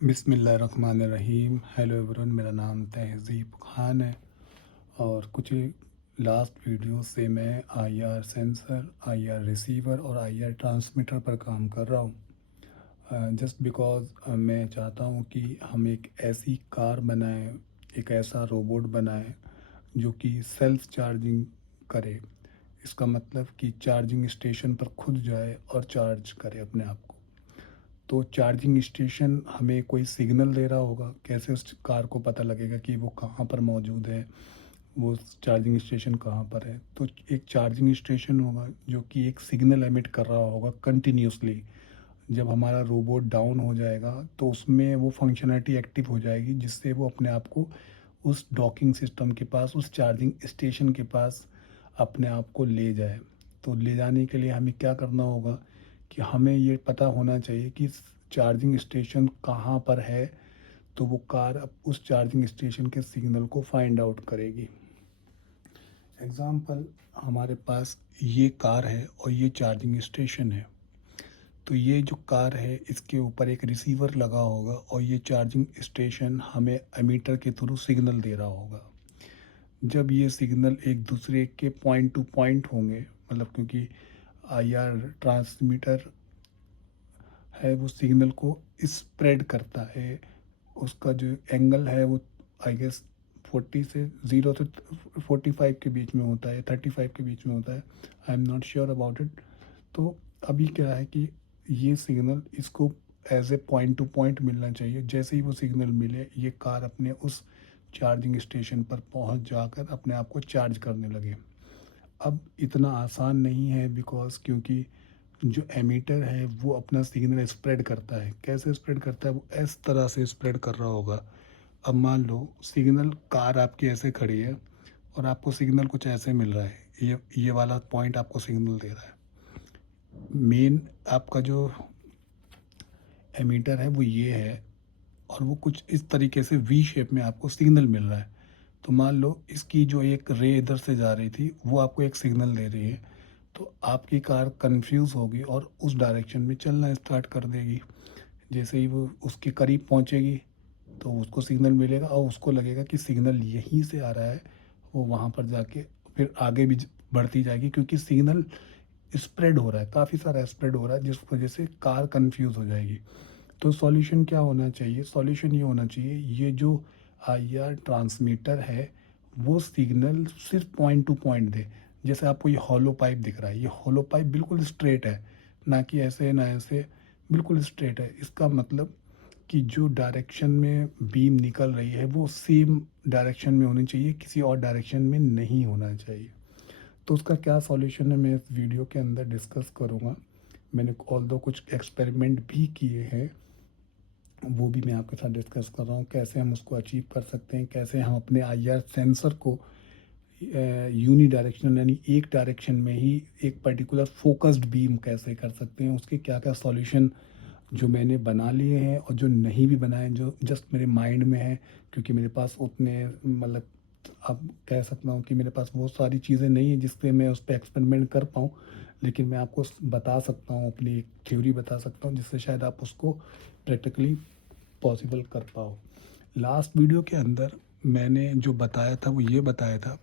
बिस्मिल्लाहिर्रहमानिर्रहीम। Hello everyone, मेरा नाम तहज़ीब खान है और कुछ लास्ट वीडियो से मैं आईआर सेंसर, आईआर रिसीवर और आईआर ट्रांसमीटर पर काम कर रहा हूँ। जस्ट बिकॉज़ मैं चाहता हूँ कि हम एक ऐसी कार बनाएं, एक ऐसा रोबोट बनाएं जो कि सेल्फ चार्जिंग करे। इसका मतलब कि चार्जिंग स्टेशन पर खुद जाए और चार्ज करे अपने आप को। तो चार्जिंग स्टेशन हमें कोई सिग्नल दे रहा होगा, कैसे उस कार को पता लगेगा कि वो कहाँ पर मौजूद है, वो चार्जिंग स्टेशन कहाँ पर है। तो एक चार्जिंग स्टेशन होगा जो कि एक सिग्नल एमिट कर रहा होगा कंटिन्यूसली। जब हमारा रोबोट डाउन हो जाएगा तो उसमें वो फंक्शनैलिटी एक्टिव हो जाएगी, जिससे वो अपने आप को उस डॉकिंग सिस्टम के पास, उस चार्जिंग स्टेशन के पास अपने आप को ले जाए। तो ले जाने के लिए हमें क्या करना होगा कि हमें ये पता होना चाहिए कि चार्जिंग स्टेशन कहाँ पर है। तो वो कार अब उस चार्जिंग स्टेशन के सिग्नल को फाइंड आउट करेगी। एग्ज़ाम्पल, हमारे पास ये कार है और ये चार्जिंग स्टेशन है। तो ये जो कार है इसके ऊपर एक रिसीवर लगा होगा और ये चार्जिंग स्टेशन हमें एमीटर के थ्रू सिग्नल दे रहा होगा। जब ये सिग्नल एक दूसरे के पॉइंट टू पॉइंट होंगे, मतलब क्योंकि आईआर ट्रांसमीटर है वो सिग्नल को स्प्रेड करता है। उसका जो एंगल है वो आई गेस 45 के बीच में होता है, 35 के बीच में होता है। I am not sure about it. तो अभी क्या है कि ये सिग्नल इसको as a point to point मिलना चाहिए। जैसे ही वो सिग्नल मिले ये कार अपने उस चार्जिंग स्टेशन पर पहुंच जाकर अपने आप को चार्ज करने लगे। अब इतना आसान नहीं है, बिकॉज़ क्योंकि जो एमीटर है वो अपना सिग्नल स्प्रेड करता है। कैसे स्प्रेड करता है? वो इस तरह से स्प्रेड कर रहा होगा। अब मान लो सिग्नल, कार आपकी ऐसे खड़ी है और आपको सिग्नल कुछ ऐसे मिल रहा है, ये वाला पॉइंट आपको सिग्नल दे रहा है। मेन आपका जो एमीटर है वो ये है और वो कुछ इस तरीके से वी शेप में आपको सिग्नल मिल रहा है। तो मान लो इसकी जो एक रे इधर से जा रही थी वो आपको एक सिग्नल दे रही है। तो आपकी कार कंफ्यूज होगी और उस डायरेक्शन में चलना स्टार्ट कर देगी। जैसे ही वो उसके करीब पहुंचेगी तो उसको सिग्नल मिलेगा और उसको लगेगा कि सिग्नल यहीं से आ रहा है। वो वहाँ पर जाके फिर आगे भी बढ़ती जाएगी, क्योंकि सिग्नल स्प्रेड हो रहा है, काफ़ी सारा स्प्रेड हो रहा है, जिस वजह से कार कंफ्यूज हो जाएगी। तो सॉल्यूशन क्या होना चाहिए? सॉल्यूशन ये होना चाहिए, ये जो आईआर ट्रांसमीटर है वो सिग्नल सिर्फ पॉइंट टू पॉइंट दे। जैसे आपको ये हॉलो पाइप दिख रहा है, ये हॉलो पाइप बिल्कुल स्ट्रेट है, ना कि ऐसे ना ऐसे, बिल्कुल स्ट्रेट है। इसका मतलब कि जो डायरेक्शन में बीम निकल रही है वो सेम डायरेक्शन में होनी चाहिए, किसी और डायरेक्शन में नहीं होना चाहिए। तो उसका क्या सॉल्यूशन है मैं इस वीडियो के अंदर डिस्कस करूँगा। मैंने ऑल दो कुछ एक्सपेरिमेंट भी किए हैं, वो भी मैं आपके साथ डिस्कस कर रहा हूँ, कैसे हम उसको अचीव कर सकते हैं, कैसे हम अपने आईआर सेंसर को यूनी डायरेक्शनल यानी एक डायरेक्शन में ही एक पर्टिकुलर फोकस्ड बीम कैसे कर सकते हैं। उसके क्या क्या सॉल्यूशन जो मैंने बना लिए हैं और जो नहीं भी बनाए, जो जस्ट मेरे माइंड में है, क्योंकि मेरे पास उतने, मतलब अब कह सकता हूँ कि मेरे पास बहुत सारी चीज़ें नहीं है जिससे मैं उस पर एक्सपेरिमेंट कर पाऊँ। लेकिन मैं आपको बता सकता हूँ, अपनी एक थ्योरी बता सकता हूँ जिससे शायद आप उसको प्रैक्टिकली पॉसिबल कर पाओ। लास्ट वीडियो के अंदर मैंने जो बताया था वो ये बताया था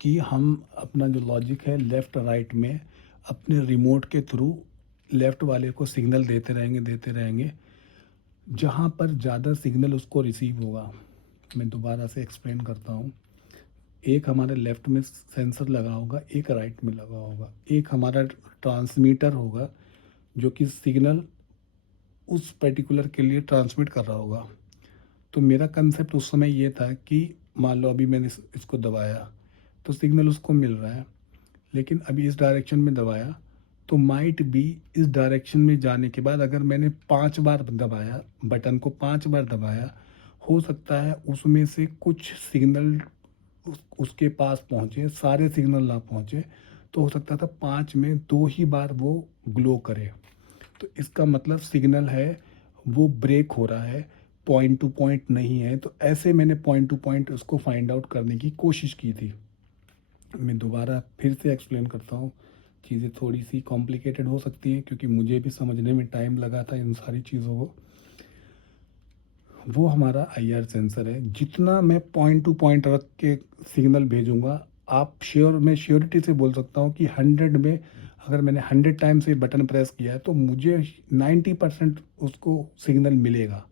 कि हम अपना जो लॉजिक है लेफ़्ट राइट में अपने रिमोट के थ्रू लेफ़्ट वाले को सिग्नल देते रहेंगे जहाँ पर ज़्यादा सिग्नल उसको रिसीव होगा। मैं दोबारा से एक्सप्लेन करता हूँ। एक हमारे लेफ़्ट में सेंसर लगा होगा, एक राइट में लगा होगा, एक हमारा ट्रांसमीटर होगा जो कि सिग्नल उस पर्टिकुलर के लिए ट्रांसमिट कर रहा होगा। तो मेरा कंसेप्ट उस समय ये था कि मान लो अभी मैंने इसको दबाया तो सिग्नल उसको मिल रहा है, लेकिन अभी इस डायरेक्शन में दबाया तो माइट बी इस डायरेक्शन में जाने के बाद अगर मैंने 5 बार दबाया, बटन को 5 बार दबाया, हो सकता है उसमें से कुछ सिग्नल उसके पास पहुँचे, सारे सिग्नल ना पहुँचे। तो हो सकता था 5 में 2 ही बार वो ग्लो करे। तो इसका मतलब सिग्नल है वो ब्रेक हो रहा है, पॉइंट टू पॉइंट नहीं है। तो ऐसे मैंने पॉइंट टू पॉइंट उसको फाइंड आउट करने की कोशिश की थी। मैं दोबारा फिर से एक्सप्लेन करता हूँ। चीज़ें थोड़ी सी कॉम्प्लिकेटेड हो सकती हैं क्योंकि मुझे भी समझने में टाइम लगा था इन सारी चीज़ों को। वो हमारा आईआर सेंसर है। जितना मैं पॉइंट टू पॉइंट रख के सिग्नल भेजूँगा, मैं श्योरिटी से बोल सकता हूँ कि 100 में अगर मैंने 100 टाइम से बटन प्रेस किया है तो मुझे 90% उसको सिग्नल मिलेगा।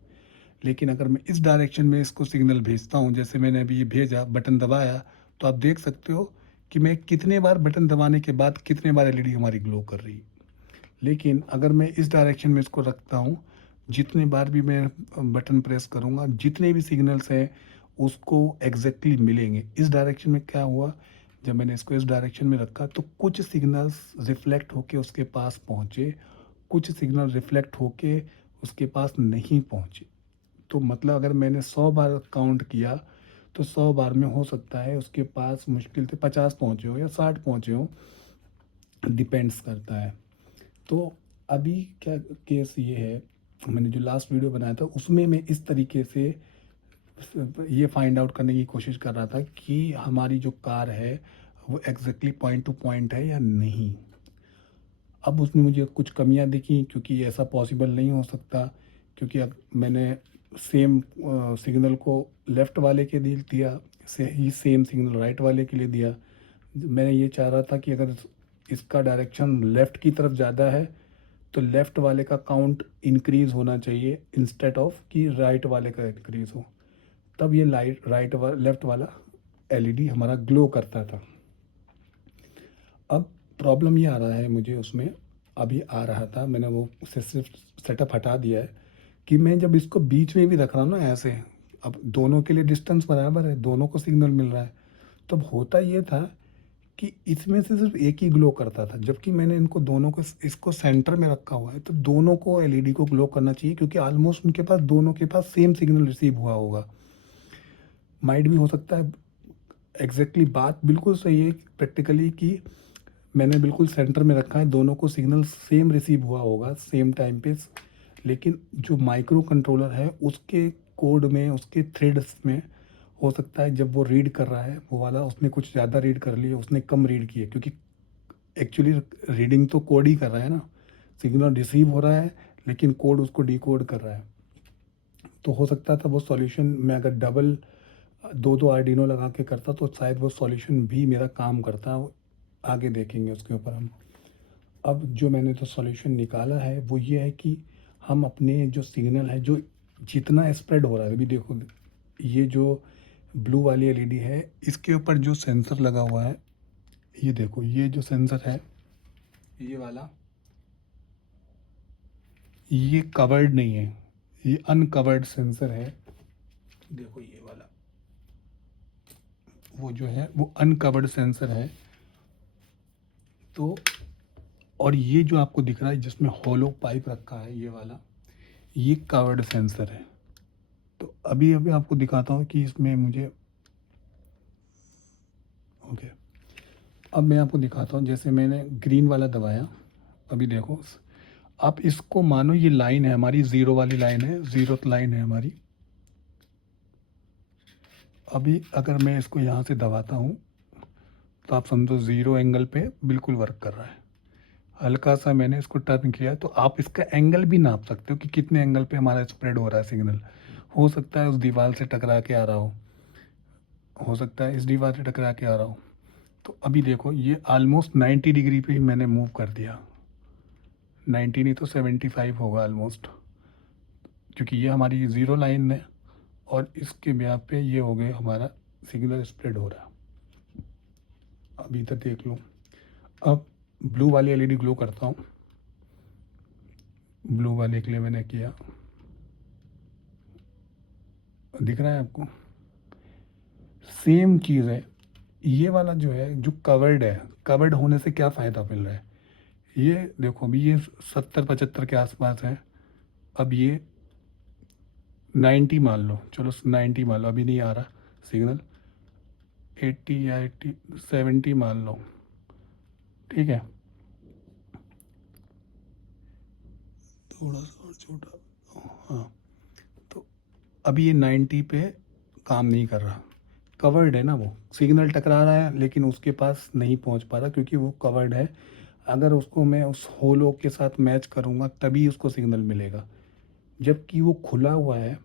लेकिन अगर मैं इस डायरेक्शन में इसको सिग्नल भेजता हूँ, जैसे मैंने अभी ये भेजा, बटन दबाया, तो आप देख सकते हो कि मैं कितने बार बटन दबाने के बाद कितने बार एलईडी हमारी ग्लो कर रही है। लेकिन अगर मैं इस डायरेक्शन में इसको रखता हूँ, जितने बार भी मैं बटन प्रेस करूँगा, जितने भी सिग्नल्स हैं उसको एग्जैक्टली मिलेंगे। इस डायरेक्शन में क्या हुआ, जब मैंने इसको इस डायरेक्शन में रखा तो कुछ सिग्नल्स रिफ्लेक्ट होके उसके पास पहुँचे, कुछ सिग्नल रिफ्लेक्ट होके उसके पास नहीं पहुँचे। तो मतलब अगर मैंने 100 बार काउंट किया तो 100 बार में हो सकता है उसके पास मुश्किल से 50 पहुँचे हो या 60 पहुँचे हो, डिपेंड्स करता है। तो अभी क्या केस ये है, मैंने जो लास्ट वीडियो बनाया था उसमें मैं इस तरीके से ये फाइंड आउट करने की कोशिश कर रहा था कि हमारी जो कार है वो एग्जैक्टली पॉइंट टू पॉइंट है या नहीं। अब उसमें मुझे कुछ कमियां दिखी, क्योंकि ऐसा पॉसिबल नहीं हो सकता, क्योंकि अब मैंने सेम सिग्नल को लेफ़्ट वाले के लिए दिया, से ही सेम सिग्नल राइट वाले के लिए दिया। मैं ये चाह रहा था कि अगर इसका डायरेक्शन लेफ़्ट की तरफ ज़्यादा है तो लेफ़्ट वाले का काउंट इंक्रीज़ होना चाहिए इंस्टेड ऑफ कि राइट वाले का इंक्रीज़ हो, तब ये लाइट लेफ़्ट वाला एलईडी हमारा ग्लो करता था। अब प्रॉब्लम ये आ रहा है मुझे उसमें, अभी आ रहा था, मैंने वो उसे सिर्फ सेटअप हटा दिया है, कि मैं जब इसको बीच में भी रख रहा हूँ ना ऐसे, अब दोनों के लिए डिस्टेंस बराबर है, दोनों को सिग्नल मिल रहा है, तब होता ये था कि इसमें से सिर्फ एक ही ग्लो करता था, जबकि मैंने इनको दोनों को इसको सेंटर में रखा हुआ है, तो दोनों को एलईडी को ग्लो करना चाहिए, क्योंकि ऑलमोस्ट उनके पास दोनों के पास सेम सिग्नल रिसीव हुआ होगा। माइट भी हो सकता है, एग्जैक्टली बात बिल्कुल सही है प्रैक्टिकली कि मैंने बिल्कुल सेंटर में रखा है, दोनों को सिग्नल सेम रिसीव हुआ होगा सेम टाइम पे, लेकिन जो माइक्रो कंट्रोलर है उसके कोड में, उसके थ्रेड्स में हो सकता है जब वो रीड कर रहा है वो वाला उसने कुछ ज़्यादा रीड कर लिया, उसने कम रीड किया, क्योंकि एक्चुअली रीडिंग तो कोड ही कर रहा है ना, सिग्नल रिसीव हो रहा है लेकिन कोड उसको डिकोड कर रहा है। तो हो सकता था वो सॉल्यूशन में अगर डबल दो दो आर्डिनो लगा के करता तो शायद वो सॉल्यूशन भी मेरा काम करता। आगे देखेंगे उसके ऊपर हम। अब जो मैंने तो सॉल्यूशन निकाला है वो ये है कि हम अपने जो सिग्नल है जो जितना स्प्रेड हो रहा है, अभी देखो ये जो ब्लू वाली एलईडी है इसके ऊपर जो सेंसर लगा हुआ है, ये देखो ये जो सेंसर है ये वाला, ये कवर्ड नहीं है, ये अनकवर्ड सेंसर है। देखो ये वाला वो जो है वो अनकवर्ड सेंसर है। तो और ये जो आपको दिख रहा है जिसमें हॉलो पाइप रखा है ये वाला, ये कवर्ड सेंसर है। तो अभी अभी आपको दिखाता हूँ कि इसमें मुझे ओके, अब मैं आपको दिखाता हूँ, जैसे मैंने ग्रीन वाला दबाया, अभी देखो आप इसको मानो ये लाइन है हमारी, ज़ीरो वाली लाइन है, ज़ीरो लाइन है हमारी। अभी अगर मैं इसको यहाँ से दबाता हूँ तो आप समझो ज़ीरो एंगल पे बिल्कुल वर्क कर रहा है। हल्का सा मैंने इसको टर्न किया तो आप इसका एंगल भी नाप सकते हो कि कितने एंगल पे हमारा स्प्रेड हो रहा है सिग्नल। हो सकता है उस दीवार से टकरा के आ रहा हो सकता है इस दीवार से टकरा के आ रहा हो। तो अभी देखो ये ऑलमोस्ट 90 डिग्री पे ही मैंने मूव कर दिया, 90 नहीं तो 75 होगा ऑलमोस्ट, क्योंकि ये हमारी ज़ीरो लाइन है और इसके ब्याह पे ये हो गए हमारा सिग्नल स्प्रेड हो रहा। अभी इधर देख लो, अब ब्लू वाली एलईडी ग्लो करता हूँ, ब्लू वाले के लिए मैंने किया, दिख रहा है आपको सेम चीज़ है। ये वाला जो है जो कवर्ड है, कवर्ड होने से क्या फ़ायदा मिल रहा है, ये देखो अभी ये 70-75 के आसपास है, अब ये 90 मान लो, चलो 90 मान लो, अभी नहीं आ रहा सिग्नल, 80 या 70 मान लो, ठीक है, थोड़ा सा और छोटा, हाँ। तो अभी ये 90 पे काम नहीं कर रहा, कवर्ड है ना, वो सिग्नल टकरा रहा है लेकिन उसके पास नहीं पहुंच पा रहा क्योंकि वो कवर्ड है। अगर उसको मैं उस होलो के साथ मैच करूंगा तभी उसको सिग्नल मिलेगा, जबकि वो खुला हुआ है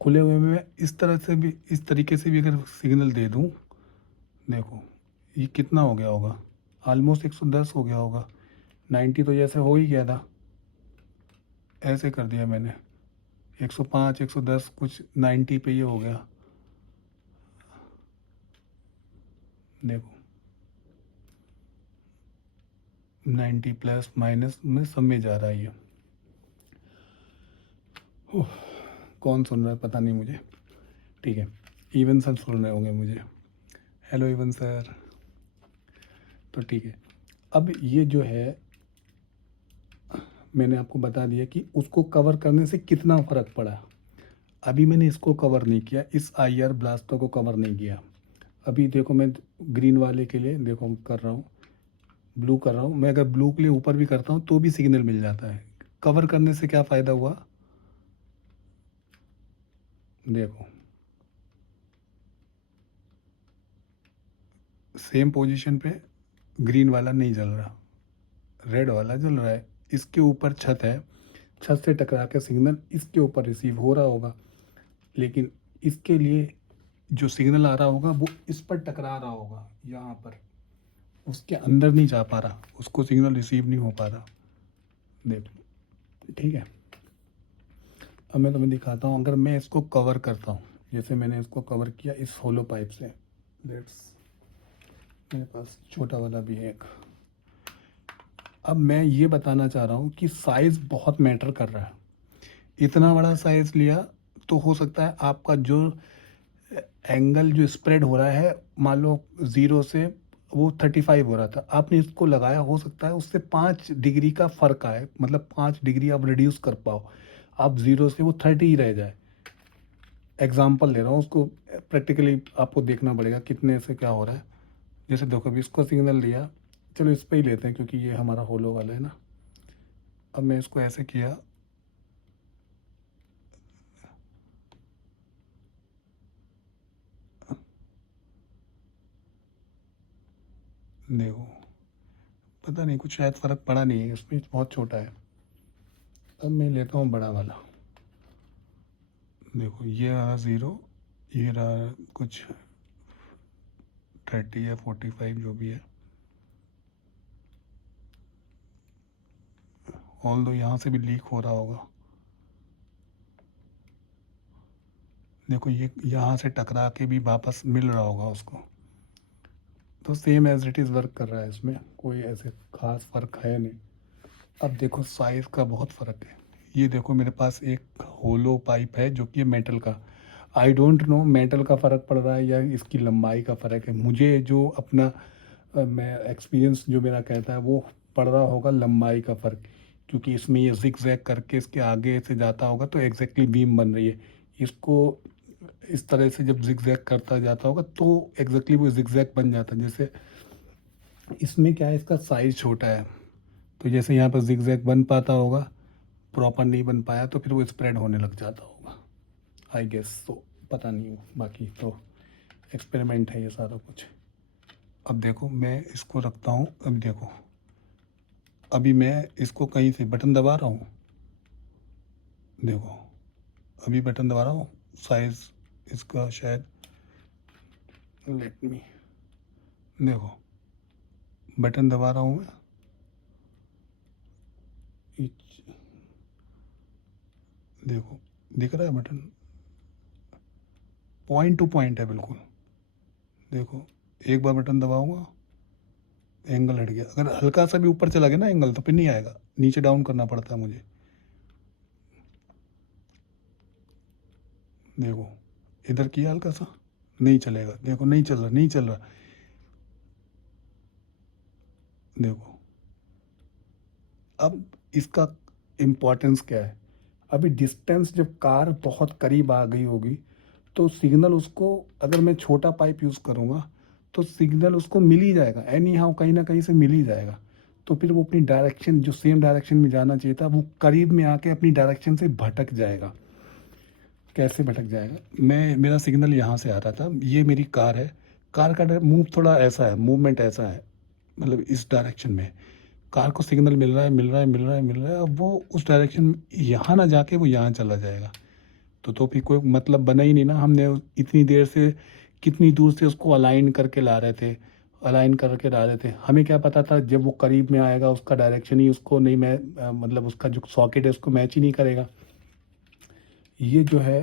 खुले हुए में इस तरह से भी, इस तरीके से भी अगर सिग्नल दे दूँ, देखो ये कितना हो गया होगा, ऑलमोस्ट 110 हो गया होगा। 90 तो जैसे हो ही गया था, ऐसे कर दिया मैंने। 105 110 कुछ 90 पे ये हो गया। देखो 90 प्लस माइनस में सब में जा रहा है ये। ओह, कौन सुन रहा है पता नहीं मुझे। ठीक है, इवन सर सुन रहे होंगे मुझे। Hello even sir. तो ठीक है, अब ये जो है मैंने आपको बता दिया कि उसको कवर करने से कितना फ़र्क पड़ा। अभी मैंने इसको कवर नहीं किया, इस IR ब्लास्टर को कवर नहीं किया। अभी देखो मैं ग्रीन वाले के लिए देखो कर रहा हूँ, ब्लू कर रहा हूँ। मैं अगर ब्लू के लिए ऊपर भी करता हूँ तो भी सिग्नल मिल जाता है। कवर करने से क्या फ़ायदा हुआ, देखो सेम पोजीशन पे ग्रीन वाला नहीं जल रहा, रेड वाला जल रहा है। इसके ऊपर छत है, छत से टकरा के सिग्नल इसके ऊपर रिसीव हो रहा होगा, लेकिन इसके लिए जो सिग्नल आ रहा होगा वो इस पर टकरा रहा होगा, यहाँ पर उसके अंदर नहीं जा पा रहा, उसको सिग्नल रिसीव नहीं हो पा रहा। देखो ठीक है, अब मैं तुम्हें दिखाता हूँ। अगर मैं इसको कवर करता हूँ, जैसे मैंने इसको कवर किया इस होलो पाइप से, लेट्स मेरे पास छोटा वाला भी है एक। अब मैं ये बताना चाह रहा हूँ कि साइज़ बहुत मैटर कर रहा है। इतना बड़ा साइज़ लिया तो हो सकता है आपका जो एंगल जो स्प्रेड हो रहा है, मान लो 0 से वो 35 हो रहा था, आपने इसको लगाया, हो सकता है उससे 5 डिग्री का फ़र्क आए, मतलब 5 डिग्री आप रिड्यूस कर पाओ, आप 0 से वो 30 ही रह जाए। एग्जाम्पल ले रहा हूँ, उसको प्रैक्टिकली आपको देखना पड़ेगा कितने से क्या हो रहा है। जैसे देखो अभी इसको सिग्नल दिया, चलो इस पर ही लेते हैं क्योंकि ये हमारा होलो वाला है ना। अब मैं इसको ऐसे किया, देखो पता नहीं कुछ शायद फ़र्क पड़ा नहीं है, इसमें बहुत छोटा है। अब मैं लेता हूँ बड़ा वाला, देखो ये रहा 0, ये रहा कुछ 30 या 45 जो भी है। ऑल दो यहाँ से भी लीक हो रहा होगा, देखो ये यहाँ से टकरा के भी वापस मिल रहा होगा उसको। तो same as it is work कर रहा है, इसमें कोई ऐसे खास फ़र्क है नहीं। अब देखो साइज़ का बहुत फ़र्क है। ये देखो मेरे पास एक होलो पाइप है जो कि मेटल का, आई डोंट नो मेटल का फ़र्क पड़ रहा है या इसकी लंबाई का फ़र्क है। मुझे जो अपना मैं एक्सपीरियंस जो मेरा कहता है वो पड़ रहा होगा लंबाई का फ़र्क, क्योंकि इसमें ये जिग जैग करके इसके आगे से जाता होगा तो एग्जैक्टली बीम बन रही है। इसको इस तरह से जब जिग जैग करता जाता होगा तो एग्जैक्टली वो जिग जैग बन जाता है। जैसे इसमें क्या है, इसका साइज़ छोटा है, तो जैसे यहाँ पर जिग जैग बन पाता होगा, प्रॉपर नहीं बन पाया तो फिर वो स्प्रेड होने लग जाता होगा, आई गेस। तो पता नहीं हो, बाकी तो एक्सपेरिमेंट है ये सारा कुछ। अब देखो मैं इसको रखता हूँ, अब देखो अभी मैं इसको कहीं से बटन दबा रहा हूँ, देखो अभी बटन दबा रहा हूँ, साइज़ इसका शायद, लेट मी, देखो बटन दबा रहा हूँ मैं, देखो दिख रहा है बटन, पॉइंट टू पॉइंट है बिल्कुल। देखो एक बार बटन दबाऊंगा, एंगल हट गया। अगर हल्का सा भी ऊपर चला गया ना एंगल तो फिर नहीं आएगा, नीचे डाउन करना पड़ता है मुझे। देखो इधर किया हल्का सा, नहीं चलेगा, देखो नहीं चल रहा, नहीं चल रहा, देखो। अब इसका इम्पोर्टेंस क्या है, अभी डिस्टेंस जब कार बहुत करीब आ गई होगी तो सिग्नल उसको, अगर मैं छोटा पाइप यूज़ करूँगा तो सिग्नल उसको मिल ही जाएगा, एनी हाउ कहीं ना कहीं से मिल ही जाएगा। तो फिर वो अपनी डायरेक्शन, जो सेम डायरेक्शन में जाना चाहिए था, वो करीब में आके अपनी डायरेक्शन से भटक जाएगा। कैसे भटक जाएगा, मैं मेरा सिग्नल यहाँ से आ रहा था, ये मेरी कार है, कार का मूव थोड़ा ऐसा है, मूवमेंट ऐसा है, मतलब इस डायरेक्शन में कार को सिग्नल मिल रहा है, मिल रहा है, मिल रहा है, मिल रहा है। अब वो उस डायरेक्शन में यहाँ ना जाके वो यहाँ चला जाएगा, तो फिर कोई मतलब बना ही नहीं ना। हमने इतनी देर से कितनी दूर से उसको अलाइन करके ला रहे थे, अलाइन करके ला रहे थे। हमें क्या पता था जब वो करीब में आएगा उसका डायरेक्शन ही उसको नहीं मतलब उसका जो सॉकेट है उसको मैच ही नहीं करेगा। ये जो है,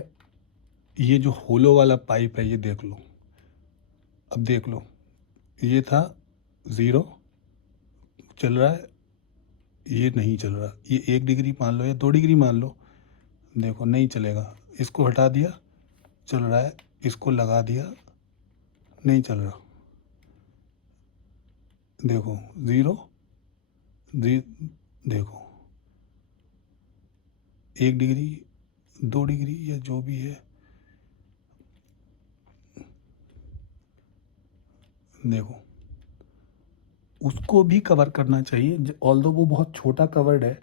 ये जो होलो वाला पाइप है ये देख लो, अब देख लो, ये था 0 चल रहा है, ये नहीं चल रहा, ये 1 डिग्री मान लो या 2 डिग्री मान लो, देखो नहीं चलेगा। इसको हटा दिया, चल रहा है, इसको लगा दिया, नहीं चल रहा। देखो 0 देखो 1 डिग्री 2 डिग्री या जो भी है, देखो उसको भी कवर करना चाहिए। ऑल्दो वो बहुत छोटा कवर्ड है,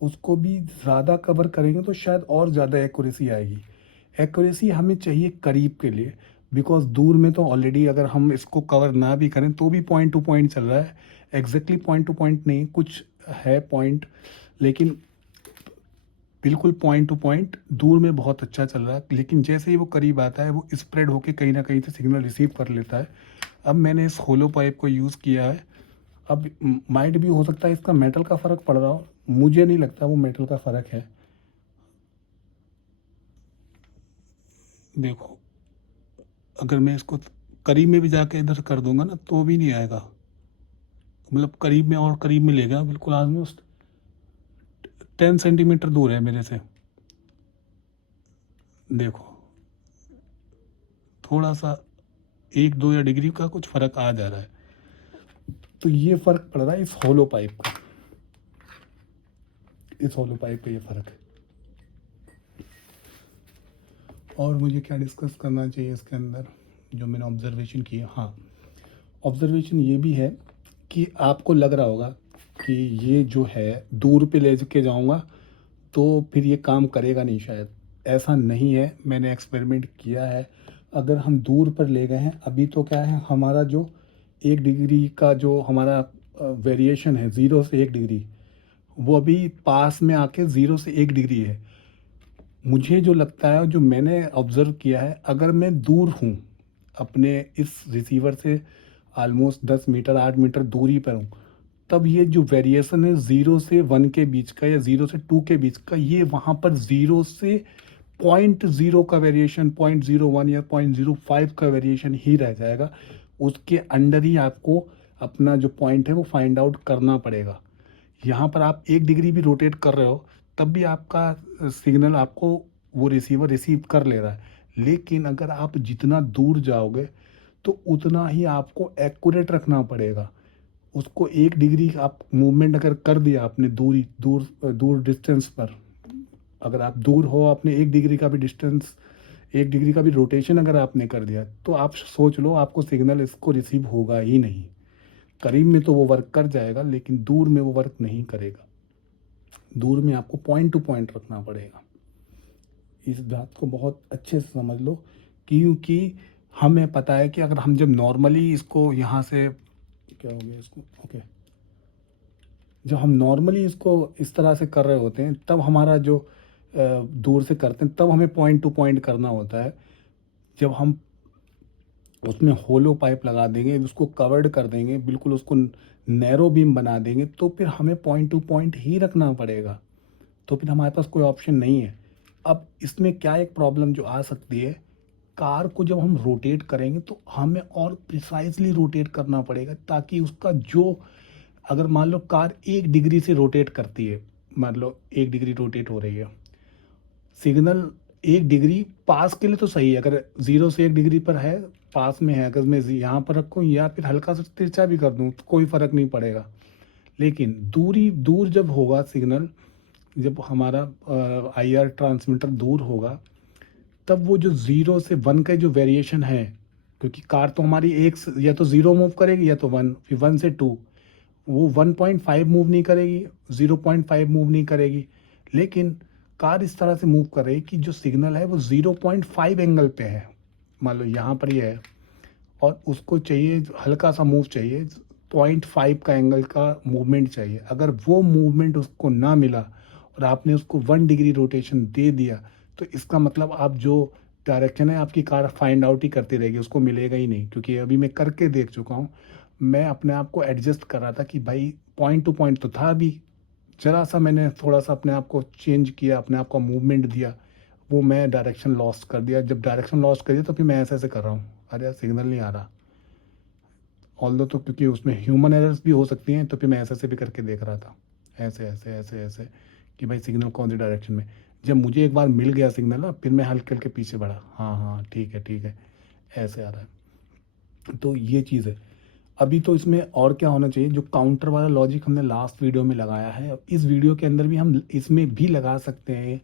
उसको भी ज़्यादा कवर करेंगे तो शायद और ज़्यादा एक्यूरेसी आएगी। एक्यूरेसी हमें चाहिए करीब के लिए, बिकॉज दूर में तो ऑलरेडी अगर हम इसको कवर ना भी करें तो भी पॉइंट टू पॉइंट चल रहा है। एग्जैक्टली पॉइंट टू पॉइंट नहीं, कुछ है पॉइंट, लेकिन बिल्कुल पॉइंट टू पॉइंट दूर में बहुत अच्छा चल रहा है। लेकिन जैसे ही वो करीब आता है वो स्प्रेड होके कहीं ना कहीं से सिग्नल रिसीव कर लेता है। अब मैंने इस होलो पाइप को यूज़ किया है। अब माइट भी हो सकता है इसका मेटल का फ़र्क पड़ रहा हो, मुझे नहीं लगता वो मेटल का फ़र्क है। देखो अगर मैं इसको करीब में भी जाके इधर कर दूंगा ना तो भी नहीं आएगा, मतलब करीब में और करीब में लेगा, बिल्कुल ऑलमोस्ट 10 सेंटीमीटर दूर है मेरे से। देखो थोड़ा सा 1 2 या डिग्री का कुछ फ़र्क आ जा रहा है। तो ये फ़र्क पड़ रहा है इस होलो पाइप का, इस होलो पाइप का ये फ़र्क है। और मुझे क्या डिस्कस करना चाहिए इसके अंदर जो मैंने ऑब्जर्वेशन किया? हाँ, ऑब्जर्वेशन ये भी है कि आपको लग रहा होगा कि ये जो है दूर पे ले के जाऊंगा तो फिर ये काम करेगा नहीं शायद। ऐसा नहीं है, मैंने एक्सपेरिमेंट किया है। अगर हम दूर पर ले गए हैं, अभी तो क्या है हमारा जो 1 डिग्री का जो हमारा वेरिएशन है 0 से 1 डिग्री, वो अभी पास में आके 0 से 1 डिग्री है। मुझे जो लगता है, जो मैंने ऑब्ज़र्व किया है, अगर मैं दूर हूँ अपने इस रिसीवर से ऑलमोस्ट 10 मीटर 8 मीटर दूरी पर हूँ, तब ये जो वेरिएशन है 0 से 1 के बीच का या 0 से 2 के बीच का, ये वहाँ पर 0 से 0.0 का वेरिएशन, 0.01 या 0.05 का वेरिएशन ही रह जाएगा। उसके अंडर ही आपको अपना जो पॉइंट है वो फाइंड आउट करना पड़ेगा। यहाँ पर आप 1 डिग्री भी रोटेट कर रहे हो तब भी आपका सिग्नल आपको वो रिसीवर रिसीव कर ले रहा है। लेकिन अगर आप जितना दूर जाओगे तो उतना ही आपको एक्यूरेट रखना पड़ेगा। उसको 1 डिग्री आप मूवमेंट अगर कर दिया आपने दूरी दूर दूर डिस्टेंस पर, अगर आप दूर हो आपने 1 डिग्री का भी डिस्टेंस, 1 डिग्री का भी रोटेशन अगर आपने कर दिया तो आप सोच लो आपको सिग्नल इसको रिसीव होगा ही नहीं। करीब में तो वो वर्क कर जाएगा लेकिन दूर में वो वर्क नहीं करेगा। दूर में आपको पॉइंट टू पॉइंट रखना पड़ेगा। इस बात को बहुत अच्छे से समझ लो, क्योंकि हमें पता है कि अगर हम जब नॉर्मली इसको यहाँ से, क्या हो गया इसको, ओके, जब हम नॉर्मली इसको इस तरह से कर रहे होते हैं तब हमारा जो दूर से करते हैं तब हमें पॉइंट टू पॉइंट करना होता है। जब हम उसमें होलो पाइप लगा देंगे, उसको कवर्ड कर देंगे, बिल्कुल उसको नैरो बीम बना देंगे, तो फिर हमें पॉइंट टू पॉइंट ही रखना पड़ेगा। तो फिर हमारे पास कोई ऑप्शन नहीं है। अब इसमें क्या एक प्रॉब्लम जो आ सकती है, कार को जब हम रोटेट करेंगे तो हमें और प्रिसाइजली रोटेट करना पड़ेगा, ताकि उसका जो, अगर मान लो कार 1 डिग्री से रोटेट करती है, मान लो 1 डिग्री रोटेट हो रही है, सिग्नल 1 डिग्री पास के लिए तो सही है, अगर 0 से 1 डिग्री पर है, पास में है, अगर मैं यहाँ पर रखूँ या फिर हल्का सा तिरछा भी कर दूँ तो कोई फ़र्क नहीं पड़ेगा। लेकिन दूरी दूर जब होगा सिग्नल, जब हमारा IR ट्रांसमीटर दूर होगा, तब वो जो 0 से 1 का जो वेरिएशन है, क्योंकि कार तो हमारी एक या तो 0 मूव करेगी या तो 1, फिर 1 से 2, वो 1.5 मूव नहीं करेगी, 0.5 मूव नहीं करेगी। लेकिन कार इस तरह से मूव कर रही है कि जो सिग्नल है वो 0.5 एंगल पे है, मान लो यहाँ पर ये है, और उसको चाहिए हल्का सा मूव चाहिए, 0.5 का एंगल का मूवमेंट चाहिए। अगर वो मूवमेंट उसको ना मिला और आपने उसको 1 डिग्री रोटेशन दे दिया तो इसका मतलब आप जो डायरेक्शन है आपकी कार फाइंड आउट ही करती रहेगी, उसको मिलेगा ही नहीं, क्योंकि अभी मैं करके देख चुका हूँ। मैं अपने आप को एडजस्ट कर रहा था कि भाई पॉइंट टू पॉइंट तो था अभी, ज़रा सा मैंने थोड़ा सा अपने आप को चेंज किया, अपने आप को मूवमेंट दिया, वो मैं डायरेक्शन लॉस कर दिया। जब डायरेक्शन लॉस कर दिया तो फिर मैं ऐसे ऐसे कर रहा हूँ, अरे यार सिग्नल नहीं आ रहा। ऑल्दो तो क्योंकि उसमें ह्यूमन एरर्स भी हो सकती हैं, तो फिर मैं ऐसे ऐसे भी करके देख रहा था, ऐसे ऐसे ऐसे ऐसे, कि भाई सिग्नल कौन सी डायरेक्शन में। जब मुझे एक बार मिल गया सिग्नल ना, फिर मैं हल्के हल्के पीछे बढ़ा, हाँ हाँ ठीक है, ऐसे आ रहा है। तो ये चीज़ है। अभी तो इसमें और क्या होना चाहिए, जो काउंटर वाला लॉजिक हमने लास्ट वीडियो में लगाया है, अब इस वीडियो के अंदर भी हम इसमें भी लगा सकते हैं,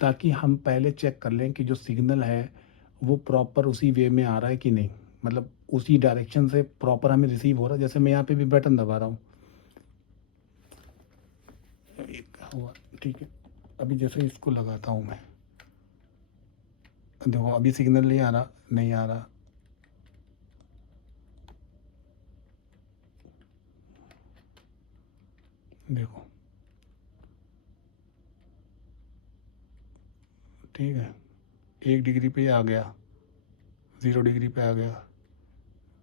ताकि हम पहले चेक कर लें कि जो सिग्नल है वो प्रॉपर उसी वे में आ रहा है कि नहीं, मतलब उसी डायरेक्शन से प्रॉपर हमें रिसीव हो रहा है। जैसे मैं यहाँ पे भी बटन दबा रहा हूँ, एक हुआ, ठीक है। अभी जैसे इसको लगाता हूँ मैं, देखो अभी सिग्नल नहीं आ रहा, नहीं आ रहा, देखो, ठीक है, 1 डिग्री पे आ गया, 0 डिग्री पे आ गया,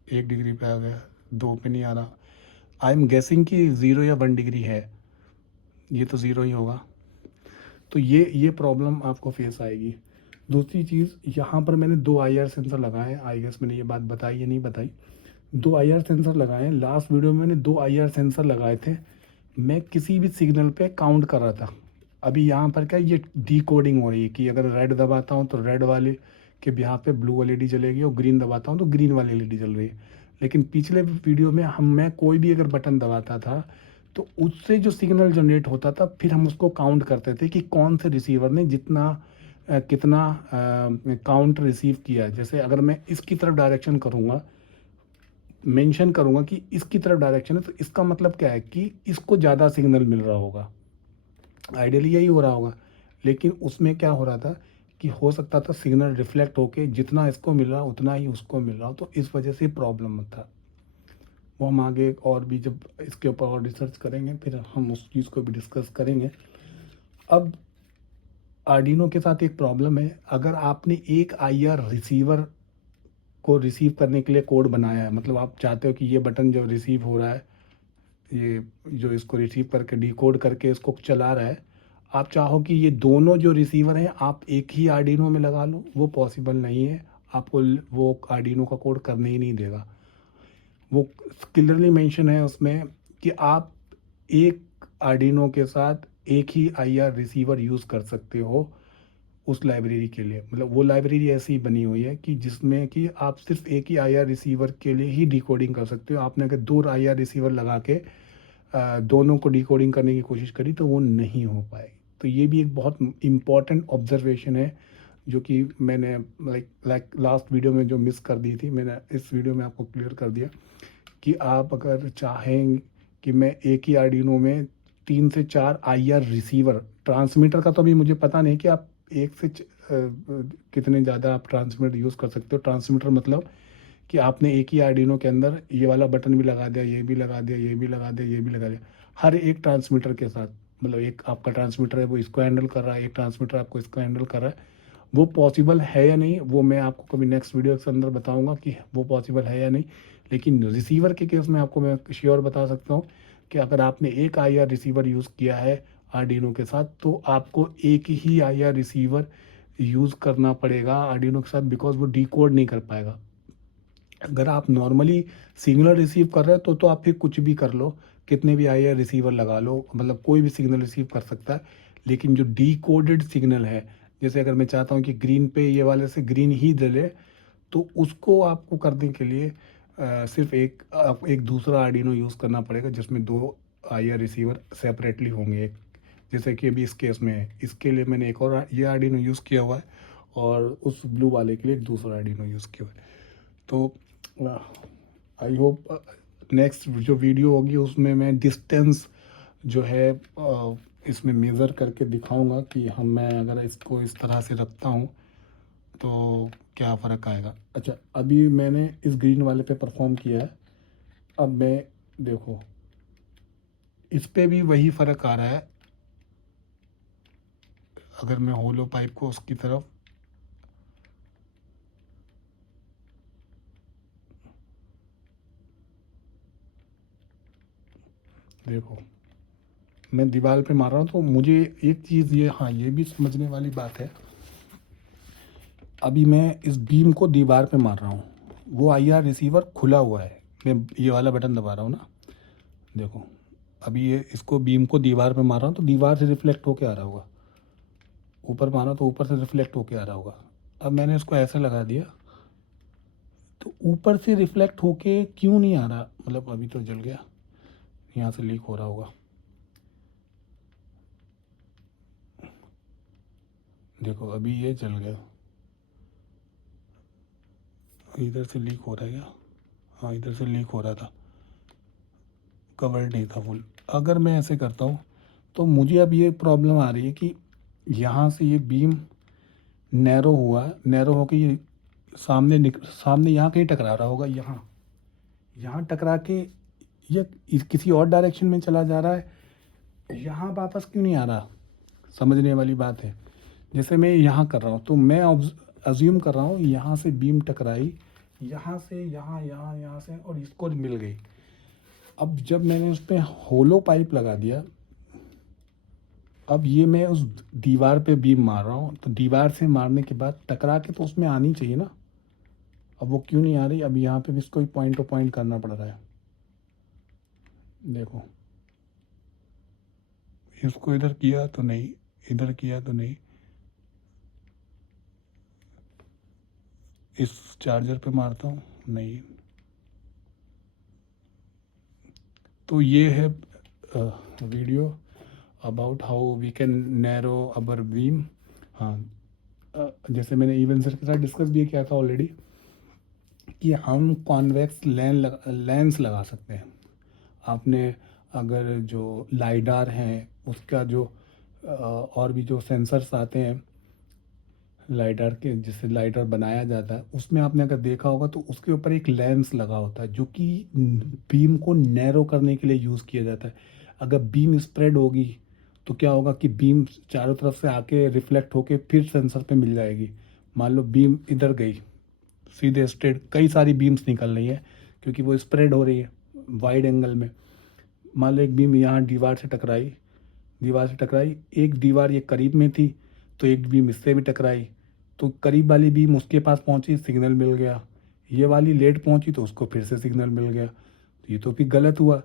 1 डिग्री पे आ गया, 2 पे नहीं आ रहा। आई एम गेसिंग कि 0 या 1 डिग्री है, ये तो 0 ही होगा। तो ये प्रॉब्लम आपको फेस आएगी। दूसरी चीज़, यहाँ पर मैंने 2 IR सेंसर लगाए हैं, आई गेस मैंने ये बात बताई या नहीं बताई। 2 IR सेंसर लगाए हैं, लास्ट वीडियो में मैंने 2 IR सेंसर लगाए थे। मैं किसी भी सिग्नल पे काउंट कर रहा था। अभी यहाँ पर क्या, ये डी कोडिंग हो रही है कि अगर रेड दबाता हूँ तो रेड वाले के बिहाफ पे ब्लू एलईडी जलेगी, और ग्रीन दबाता हूँ तो ग्रीन वाली एलईडी जल रही है। लेकिन पिछले वीडियो में मैं कोई भी अगर बटन दबाता था तो उससे जो सिग्नल जनरेट होता था, फिर हम उसको काउंट करते थे कि कौन से रिसीवर ने जितना कितना काउंट रिसीव किया। जैसे अगर मैं इसकी तरफ डायरेक्शन करूँगा, मेंशन करूँगा कि इसकी तरफ डायरेक्शन है, तो इसका मतलब क्या है कि इसको ज़्यादा सिग्नल मिल रहा होगा, आइडियली यही हो रहा होगा। लेकिन उसमें क्या हो रहा था कि हो सकता था सिग्नल रिफ्लेक्ट होके जितना इसको मिल रहा उतना ही उसको मिल रहा हो, तो इस वजह से प्रॉब्लम था। वो हम आगे और भी जब इसके ऊपर और रिसर्च करेंगे, फिर हम उस चीज़ को भी डिस्कस करेंगे। अब आर्डिनो के साथ एक प्रॉब्लम है, अगर आपने एक IR रिसीवर को रिसीव करने के लिए कोड बनाया है, मतलब आप चाहते हो कि ये बटन जो रिसीव हो रहा है, ये जो इसको रिसीव करके डिकोड करके इसको चला रहा है, आप चाहो कि ये दोनों जो रिसीवर हैं आप एक ही आर्डिनो में लगा लो, वो पॉसिबल नहीं है। आपको वो आर्डिनो का कोड करने ही नहीं देगा। वो क्लियरली मेंशन है उसमें कि आप एक आर्डिनो के साथ एक ही IR रिसीवर यूज़ कर सकते हो उस लाइब्रेरी के लिए। मतलब वो लाइब्रेरी ऐसी बनी हुई है कि जिसमें कि आप सिर्फ एक ही IR रिसीवर के लिए ही डिकोडिंग कर सकते हो। आपने अगर 2 IR रिसीवर लगा के दोनों को डिकोडिंग करने की कोशिश करी तो वो नहीं हो पाएगी। तो ये भी एक बहुत इम्पॉर्टेंट ऑब्जर्वेशन है, जो कि मैंने लाइक लास्ट वीडियो में जो मिस कर दी थी, मैंने इस वीडियो में आपको क्लियर कर दिया कि आप अगर चाहें कि मैं एक ही आर्डिनो में 3 से 4 IR रिसीवर, ट्रांसमीटर का तो अभी मुझे पता नहीं कि आप कितने ज़्यादा आप ट्रांसमीटर यूज़ कर सकते हो। ट्रांसमीटर मतलब कि आपने एक ही आर्डिनो के अंदर ये वाला बटन भी लगा दिया, ये भी लगा दिया, ये भी लगा दिया, ये भी लगा दिया, हर एक ट्रांसमीटर के साथ। मतलब एक आपका ट्रांसमीटर है वो इसको हैंडल कर रहा है, एक ट्रांसमीटर आपको इसको हैंडल कर रहा है। वो पॉसिबल है या नहीं, वो मैं आपको कभी नेक्स्ट वीडियो के अंदर बताऊंगा कि वो पॉसिबल है या नहीं। लेकिन रिसीवर के केस में आपको मैं श्योर बता सकता हूँ कि अगर आपने एक IR रिसीवर यूज़ किया है आर्डिनो के साथ, तो आपको एक ही IR रिसीवर यूज़ करना पड़ेगा आर्डिनो के साथ, बिकॉज वो डिकोड नहीं कर पाएगा। अगर आप नॉर्मली सिग्नल रिसीव कर रहे हो तो आप फिर कुछ भी कर लो, कितने भी IR रिसीवर लगा लो, मतलब कोई भी सिग्नल रिसीव कर सकता है। लेकिन जो डीकोडेड सिग्नल है, जैसे अगर मैं चाहता हूँ कि ग्रीन पे ये वाले से ग्रीन ही जले, तो उसको आपको करने के लिए सिर्फ एक दूसरा आर्डिनो यूज़ करना पड़ेगा, जिसमें 2 IR रिसीवर सेपरेटली होंगे। एक जैसे कि अभी इस केस में है, इसके लिए मैंने एक और ये आर्डिनो यूज़ किया हुआ है, और उस ब्लू वाले के लिए एक दूसरा आर्डिनो यूज़ किया हुआ है। तो आई होप नेक्स्ट जो वीडियो होगी उसमें मैं डिस्टेंस जो है इसमें मेज़र करके दिखाऊंगा कि मैं अगर इसको इस तरह से रखता हूँ तो क्या फ़र्क आएगा। अच्छा, अभी मैंने इस ग्रीन वाले पे परफॉर्म किया है। अब मैं देखो इस पे भी वही फ़र्क आ रहा है, अगर मैं होलो पाइप को उसकी तरफ देखो, मैं दीवार पे मार रहा हूँ, तो मुझे एक चीज़ ये, हाँ, ये भी समझने वाली बात है। अभी मैं इस बीम को दीवार पे मार रहा हूँ, वो आईआर रिसीवर खुला हुआ है, मैं ये वाला बटन दबा रहा हूँ ना, देखो अभी ये इसको बीम को दीवार पे मार रहा हूँ तो दीवार से रिफ्लेक्ट होके आ रहा होगा, ऊपर मारा तो ऊपर से रिफ्लेक्ट होके आ रहा होगा। अब मैंने इसको ऐसे लगा दिया तो ऊपर से रिफ्लेक्ट होके क्यों नहीं आ रहा, मतलब अभी तो जल गया, यहाँ से लीक हो रहा होगा, देखो अभी ये जल गया, इधर से लीक हो रहा है क्या, हाँ इधर से लीक हो रहा था, कवर्ड नहीं था फुल। अगर मैं ऐसे करता हूँ तो मुझे अब ये प्रॉब्लम आ रही है कि यहाँ से ये बीम नैरो हुआ, नैरो होकर ये सामने यहाँ कहीं टकरा रहा होगा, यहाँ यहाँ टकरा के ये किसी और डायरेक्शन में चला जा रहा है, यहाँ वापस क्यों नहीं आ रहा, समझने वाली बात है। जैसे मैं यहाँ कर रहा हूँ तो मैं अज्यूम कर रहा हूँ यहाँ से बीम टकराई, यहाँ से यहाँ यहाँ यहाँ से, और इसको मिल गई। अब जब मैंने उस पर होलो पाइप लगा दिया, अब ये मैं उस दीवार पे बीम मार रहा हूँ, तो दीवार से मारने के बाद टकरा के तो उसमें आनी चाहिए ना, अब वो क्यों नहीं आ रही। अब यहाँ पे भी इसको पॉइंट टू पॉइंट करना पड़ रहा है, देखो इसको इधर किया तो नहीं, इधर किया तो नहीं, इस चार्जर पे मारता हूँ नहीं। तो ये है video about how we can narrow our beam. हाँ, जैसे मैंने इवन सर के साथ डिस्कस भी किया था ऑलरेडी कि हम कॉन्वेक्स लेंस लगा सकते हैं। आपने अगर जो लाइडार हैं उसका जो और भी जो सेंसर्स आते हैं लाइडार के, जिससे लाइडार बनाया जाता है, उसमें आपने अगर देखा होगा तो उसके ऊपर एक लेंस लगा होता है जो कि बीम को नैरो करने के लिए यूज़ किया जाता है। अगर बीम स्प्रेड होगी तो क्या होगा कि बीम चारों तरफ से आके रिफ्लेक्ट होके फिर सेंसर पे मिल जाएगी। मान लो बीम इधर गई सीधे स्ट्रेट, कई सारी बीम्स निकल रही है क्योंकि वो स्प्रेड हो रही है वाइड एंगल में। मान लो एक बीम यहाँ दीवार से टकराई, दीवार से टकराई, एक दीवार ये करीब में थी तो एक बीम इससे भी टकराई, तो करीब वाली बीम उसके पास पहुंची, सिग्नल मिल गया, ये वाली लेट पहुंची तो उसको फिर से सिग्नल मिल गया, तो ये तो फिर गलत हुआ।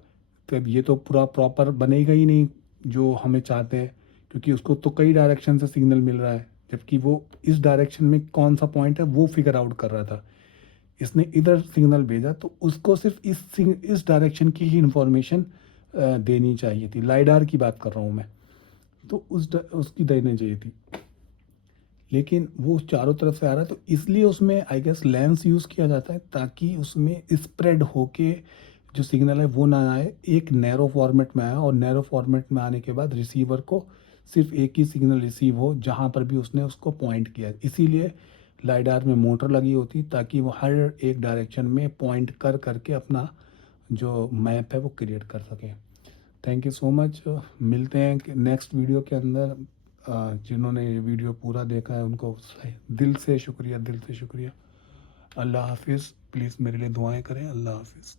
तो अब ये तो पूरा प्रॉपर बनेगा ही नहीं जो हमें चाहते हैं, क्योंकि उसको तो कई डायरेक्शन से सिग्नल मिल रहा है, जबकि वो इस डायरेक्शन में कौन सा पॉइंट है वो फिगर आउट कर रहा था। इसने इधर सिग्नल भेजा तो उसको सिर्फ इस डायरेक्शन की ही इंफॉर्मेशन देनी चाहिए थी, लाइडार की बात कर रहा हूँ मैं, तो उसकी देनी चाहिए थी, लेकिन वो चारों तरफ से आ रहा है, तो इसलिए उसमें आई गेस लेंस यूज़ किया जाता है ताकि उसमें स्प्रेड होके जो सिग्नल है वो ना आए, एक नैरो फॉर्मेट में आए, और नैरो फॉर्मेट में आने के बाद रिसीवर को सिर्फ एक ही सिग्नल रिसीव हो जहाँ पर भी उसने उसको पॉइंट किया। इसीलिए लाइडार में मोटर लगी होती ताकि वो हर एक डायरेक्शन में पॉइंट कर करके अपना जो मैप है वो क्रिएट कर सके। थैंक यू सो मच, मिलते हैं नेक्स्ट वीडियो के अंदर। जिन्होंने ये वीडियो पूरा देखा है उनको दिल से शुक्रिया, दिल से शुक्रिया। अल्लाह हाफिज़, प्लीज़ मेरे लिए दुआएं करें। अल्लाह हाफिज़।